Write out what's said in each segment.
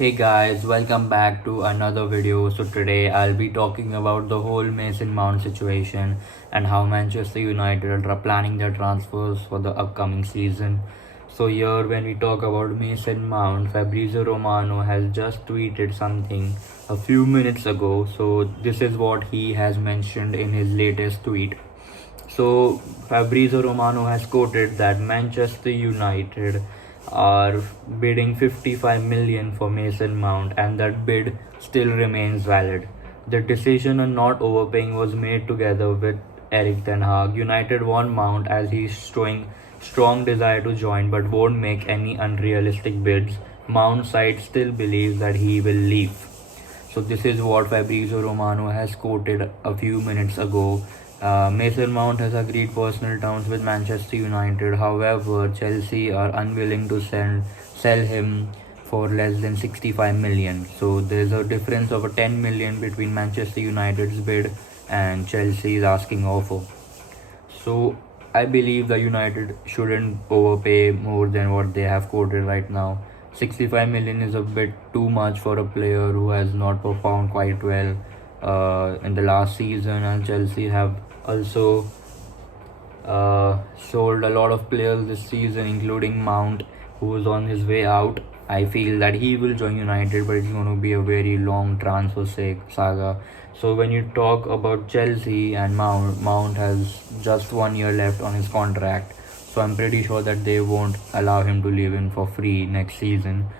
Hey guys, welcome back to another video. So today I'll be talking about the whole Mason Mount situation and how Manchester United are planning their transfers for the upcoming season. So here when we talk about Mason Mount, Fabrizio Romano has just tweeted something a few minutes ago. So this is what he has mentioned in his latest tweet. So Fabrizio Romano has quoted that Manchester United are bidding 55 million for Mason Mount and that bid still remains valid. The decision on not overpaying was made together with Eric Ten Hag. United want Mount as he's showing strong desire to join but won't make any unrealistic bids. Mount side still believes that he will leave. So this is what Fabrizio Romano has quoted a few minutes ago. Mason Mount has agreed personal terms with Manchester United. However, Chelsea are unwilling to sell him for less than 65 million. So there's a difference of a 10 million between Manchester United's bid and Chelsea's asking offer. So I believe the United shouldn't overpay more than what they have quoted right now. 65 million is a bit too much for a player who has not performed quite well in the last season, and Chelsea have also sold a lot of players this season, including Mount, who is on his way out. I feel that he will join United, but it's going to be a very long transfer saga. So when you talk about Chelsea and Mount has just 1 year left on his contract. So I'm pretty sure that they won't allow him to leave in for free next season.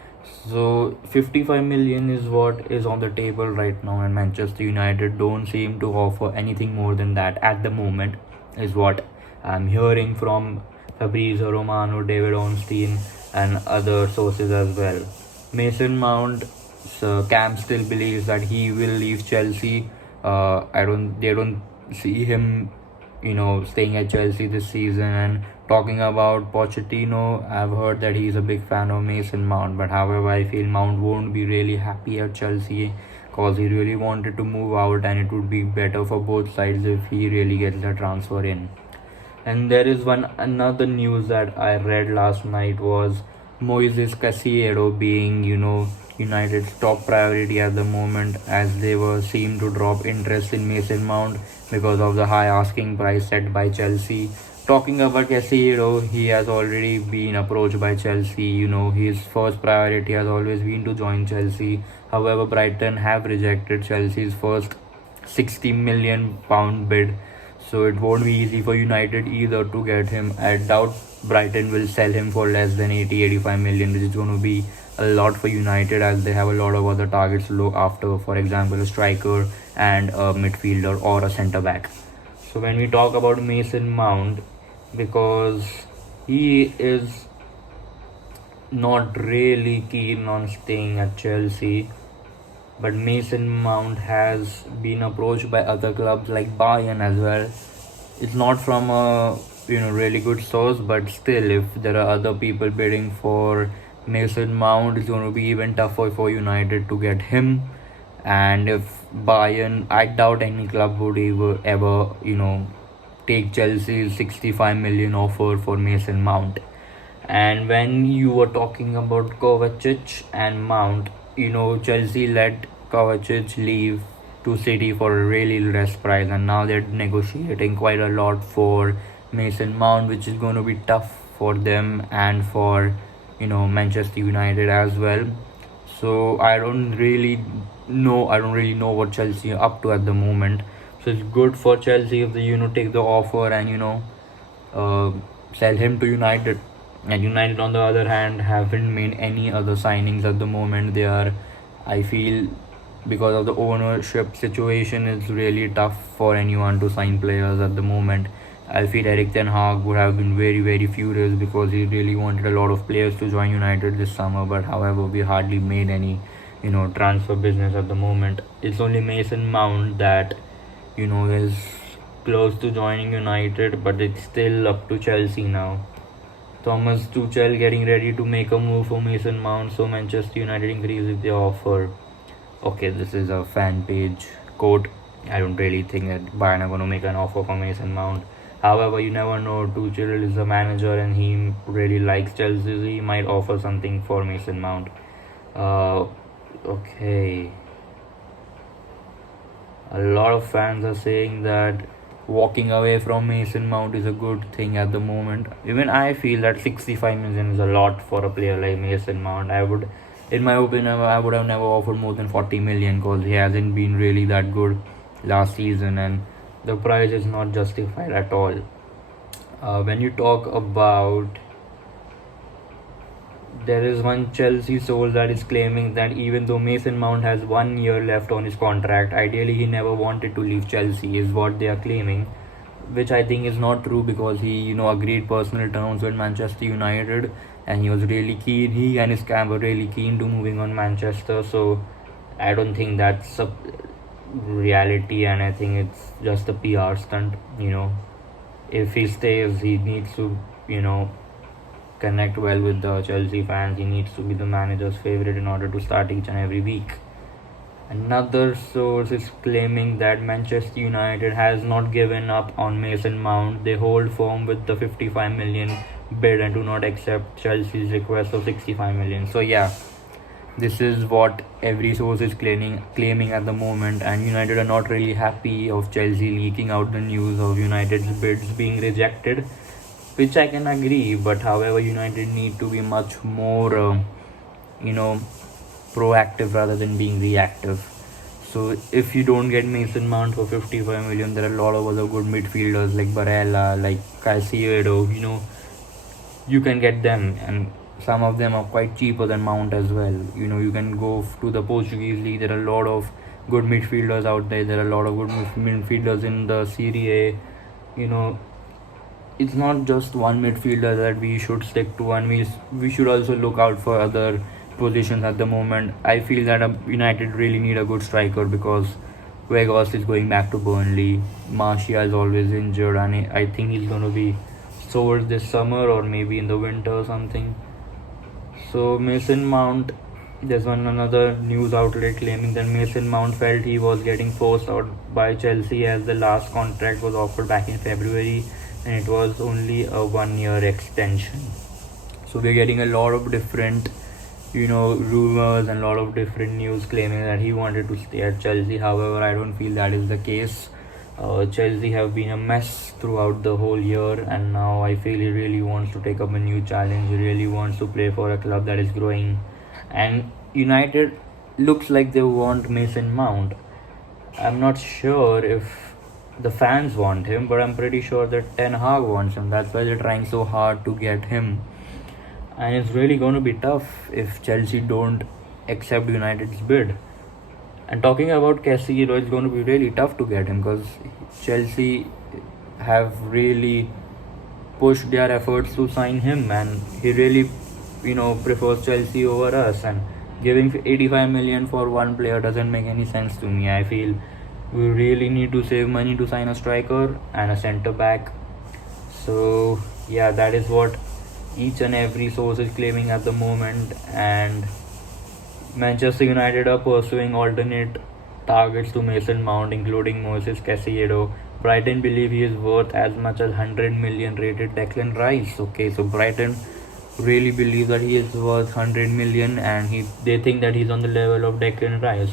So 55 million is what is on the table right now, and Manchester United don't seem to offer anything more than that at the moment, is what I'm hearing from Fabrizio Romano, David Ornstein, and other sources as well. Mason Mount, Cam still believes that he will leave Chelsea. They don't see him, staying at Chelsea this season. And talking about Pochettino, I've heard that he's a big fan of Mason Mount, but however, I feel Mount won't be really happy at Chelsea because he really wanted to move out, and it would be better for both sides if he really gets the transfer in. And there is another news that I read last night was Moises Caicedo being, United's top priority at the moment, as they were seem to drop interest in Mason Mount because of the high asking price set by Chelsea. Talking about Caicedo, he has already been approached by Chelsea. His first priority has always been to join Chelsea. However, Brighton have rejected Chelsea's first 60 million pound bid, so it won't be easy for United either to get him. I doubt Brighton will sell him for less than 85 million, which is going to be a lot for United as they have a lot of other targets to look after, for example, a striker and a midfielder or a centre back. So when we talk about Mason Mount, because he is not really keen on staying at Chelsea, but Mason Mount has been approached by other clubs like Bayern as well. It's not from a really good source, but still, if there are other people bidding for Mason Mount, it's going to be even tougher for United to get him. And if Bayern, I doubt any club would ever take Chelsea's 65 million offer for Mason Mount. And when you were talking about Kovacic and Mount, Chelsea let Kovacic leave to City for a really less price, and now they're negotiating quite a lot for Mason Mount, which is going to be tough for them and for Manchester United as well. So I don't really know what Chelsea are up to at the moment. So it's good for Chelsea if they take the offer and sell him to United. And United, on the other hand, haven't made any other signings at the moment. I feel, because of the ownership situation, it's really tough for anyone to sign players at the moment. I feel Eric Ten Hag would have been very, very furious because he really wanted a lot of players to join United this summer. But however, we hardly made any, transfer business at the moment. It's only Mason Mount that, is close to joining United, but it's still up to Chelsea now. Thomas Tuchel getting ready to make a move for Mason Mount, so Manchester United increases their offer. Okay, this is a fan page quote. I don't really think that Bayern are going to make an offer for Mason Mount. However, you never know. Tuchel is a manager and he really likes Chelsea. He might offer something for Mason Mount. Okay, a lot of fans are saying that walking away from Mason Mount is a good thing at the moment. Even I feel that 65 million is a lot for a player like Mason Mount. In my opinion, I would have never offered more than 40 million because he hasn't been really that good last season and the price is not justified at all. When you talk about, there is one Chelsea source that is claiming that even though Mason Mount has 1 year left on his contract, ideally he never wanted to leave Chelsea, is what they are claiming, which I think is not true because he, agreed personal terms with Manchester United and he was really keen. He and his camp were really keen to moving on Manchester. So I don't think that's a reality, and I think it's just a PR stunt. If he stays, he needs to, connect well with the Chelsea fans. He needs to be the manager's favorite in order to start each and every week. Another source is claiming that Manchester United has not given up on Mason Mount. They hold firm with the 55 million bid and do not accept Chelsea's request of 65 million. So yeah, this is what every source is claiming at the moment, and United are not really happy of Chelsea leaking out the news of United's bids being rejected, which I can agree. But however, United need to be much more, you know, proactive rather than being reactive. So if you don't get Mason Mount for 55 million, there are a lot of other good midfielders like Barella, like Caicedo. You can get them, and some of them are quite cheaper than Mount as well. You can go to the Portuguese league. There are a lot of good midfielders out there. There are a lot of good midfielders in the Serie A. It's not just one midfielder that we should stick to, and we should also look out for other positions at the moment. I feel that United really need a good striker because Vegas is going back to Burnley. Martial is always injured, and I think he's going to be sold this summer or maybe in the winter or something. So Mason Mount, there's another news outlet claiming that Mason Mount felt he was getting forced out by Chelsea as the last contract was offered back in February and it was only a 1 year extension. So we're getting a lot of different, rumors and a lot of different news claiming that he wanted to stay at Chelsea. However, I don't feel that is the case. Chelsea have been a mess throughout the whole year, and now I feel he really wants to take up a new challenge. He really wants to play for a club that is growing, and United looks like they want Mason Mount. I'm not sure if the fans want him, but I'm pretty sure that Ten Hag wants him. That's why they're trying so hard to get him, and it's really going to be tough if Chelsea don't accept United's bid. And talking about Caicedo, it's going to be really tough to get him because Chelsea have really pushed their efforts to sign him, and he really, prefers Chelsea over us. And giving 85 million for one player doesn't make any sense to me. I feel we really need to save money to sign a striker and a centre back. So yeah, that is what each and every source is claiming at the moment, and Manchester United are pursuing alternate targets to Mason Mount, including Moses Caicedo. Brighton believe he is worth as much as 100 million rated Declan Rice. Okay, so Brighton really believe that he is worth 100 million, and they think that he's on the level of Declan Rice.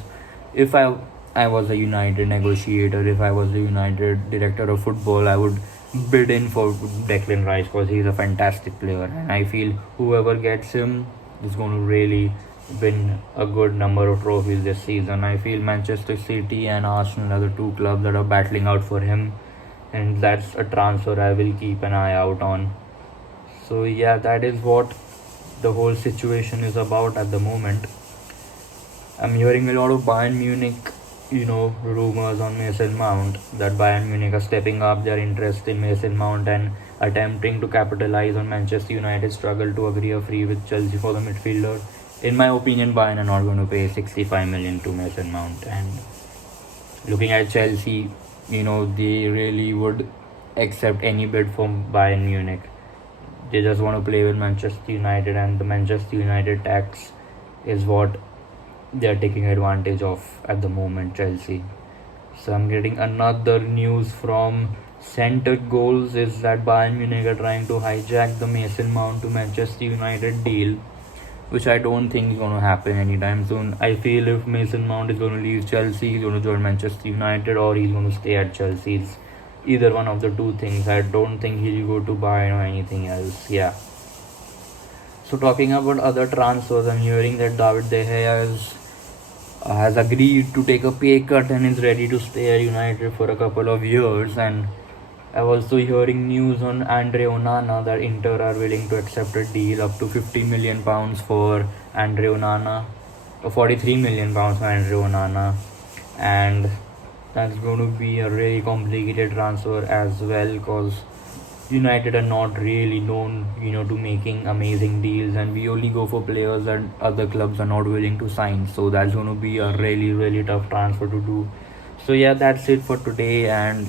If I was a United negotiator, if I was a United director of football, I would bid in for Declan Rice because he's a fantastic player, and I feel whoever gets him is going to really win a good number of trophies this season. I feel Manchester City and Arsenal are the two clubs that are battling out for him, and that's a transfer I will keep an eye out on. So yeah, that is what the whole situation is about at the moment. I'm hearing a lot of Bayern Munich, rumors on Mason Mount, that Bayern Munich are stepping up their interest in Mason Mount and attempting to capitalize on Manchester United's struggle to agree a free with Chelsea for the midfielder. In my opinion, Bayern are not going to pay 65 million to Mason Mount. And looking at Chelsea, they really would accept any bid from Bayern Munich. They just want to play with Manchester United, and the Manchester United tax is what they are taking advantage of at the moment, Chelsea. So I'm getting another news from Centered Goals is that Bayern Munich are trying to hijack the Mason Mount to Manchester United deal. which I don't think is going to happen anytime soon. I feel if Mason Mount is going to leave Chelsea, he's going to join Manchester United, or he's going to stay at Chelsea. It's either one of the two things. I don't think he'll go to Bayern or anything else. Yeah. So talking about other transfers, I'm hearing that David De Gea has agreed to take a pay cut and is ready to stay at United for a couple of years. And I'm also hearing news on Andre Onana that Inter are willing to accept a deal up to £50 million for Andre Onana, or £43 million for Andre Onana, and that's going to be a really complicated transfer as well, because United are not really known, to making amazing deals, and we only go for players that other clubs are not willing to sign. So that's going to be a really, really tough transfer to do. So yeah, that's it for today, and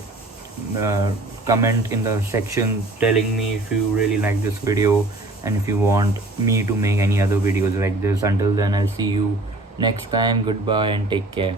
comment in the section telling me if you really like this video and if you want me to make any other videos like this. Until then, I'll see you next time. Goodbye and take care.